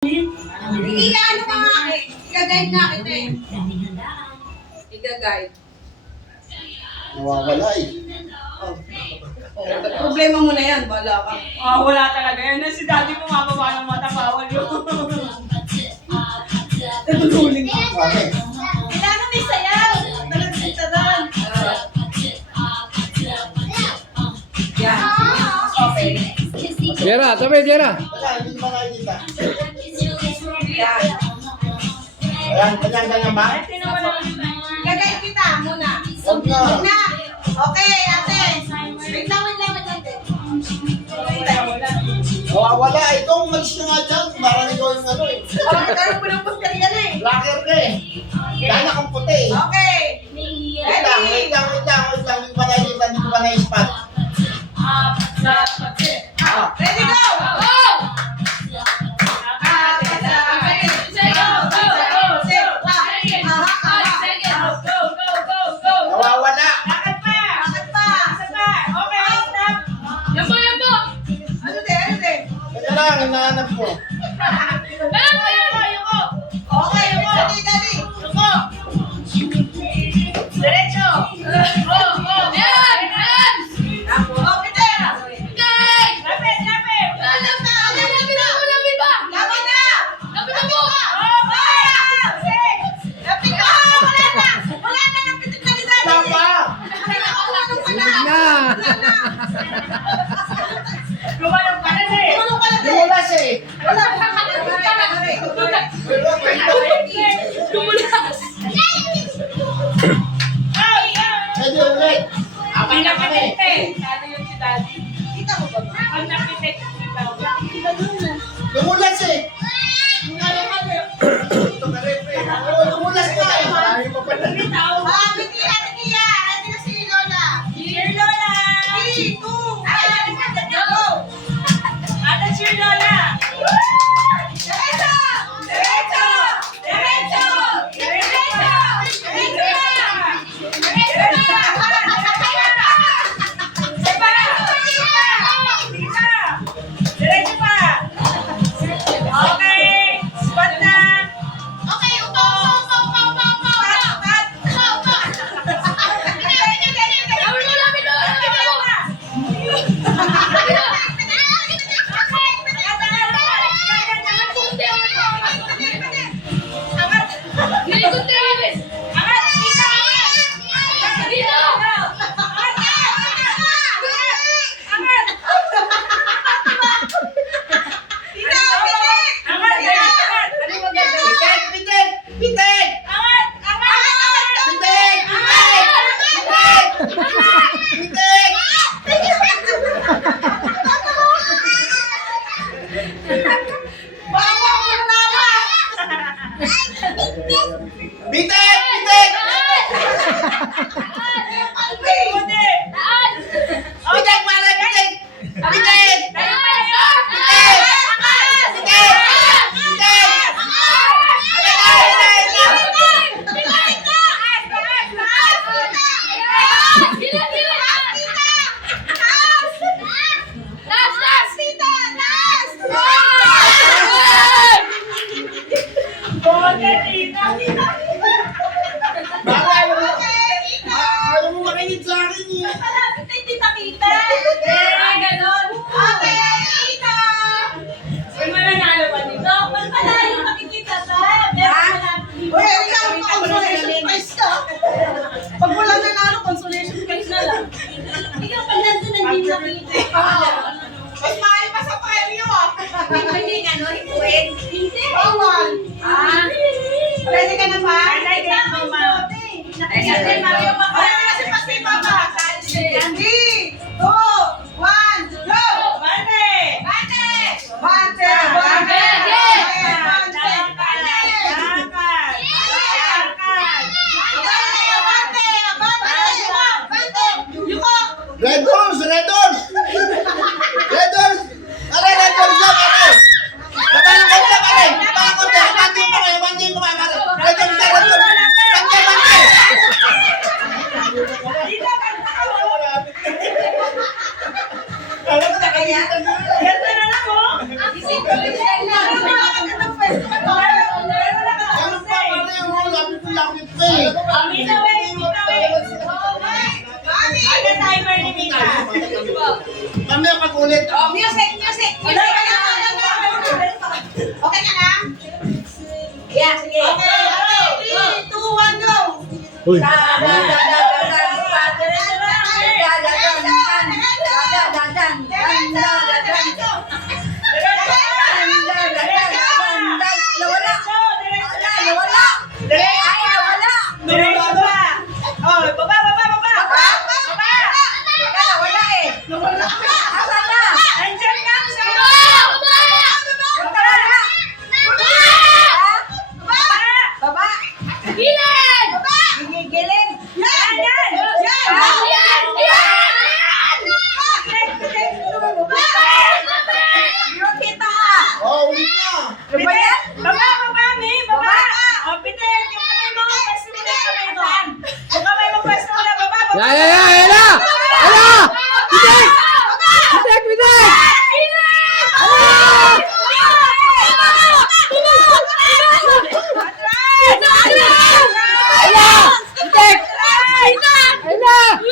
Hindi ka ano ka nga eh. Iga-guide nga kita eh. Iga-guide. Nawawala eh. Problema mo na yan, bala ka. Wala talaga yan. Si daddy mo mababa ng mata, bawal yun. Natutulong ka. Bakit? Kailangan may sayaw. Talagang tadan. Yan. Okay. Jera, tabi, Jera. Wala, hindi ba nakikita? Yan. Ayan, ganyan ba? Iga-guide kita muna. Huwag na. Huwag na. Okay, ate. Wait lang. Nawawala. Ikaw, umalis na nga dyan. Parang ikaw yung ano eh. Parang mo ng puskari yan eh. Locker ka eh. Gana kang puti eh. Okay. Wait lang. Hindi ko pa nakikita, hindi ko pa na-spot. Ready, go! Nawawala. Bakit pa? Ano de? Ito lang, hinahanap ko. Okay, dali. Diretso. Oh, Peter. Lapit. Laban na. Lapit ka. Wala na. Lapit ka ni Daddy. Wala pa. Gumanong ka na eh. Lumulas eh. Wala. Medyo ulit. Pag napitik, ano yun si daddy? Kita mo ba? Pag napitik, Lumulas eh. Lumulas ka eh. Marami pa pala. Biti, ate Kia. Ate na si Lola. Dear Lola! 3, 2, 1, go! Ate Cheer Lola! Diretso pa! Okay! Spot na! Pitik! Pitik! Pitik, pare, pitik! Pitik! Baka ayaw mo makinig sa akin eh. Uy, ikaw ang consolation prize ka. Pag wala nanalo, consolation prize na lang. Mas mahal pa sa premyo ah. Bawal. Ready ka na ba? Ready ka na ba? Ay, kasi pati mama. 3, 2, 1, go! Bante! Red Horse! Red Horse! Red Horse! Pare, Red Horse na, pare! Nabalang ko na, pare! Nabalang ko na! Banding ko kayo, pare! Red Horse na, Red Horse! Bante, bante! ulit. Oh, music! Music ka na! Okay ka na? Yeah, sige. Okay, 3, 2, 1, go! Uy. Oh, ulit na. Yan na! Bitek! Bitek, bitek! Bitek! Ayun na!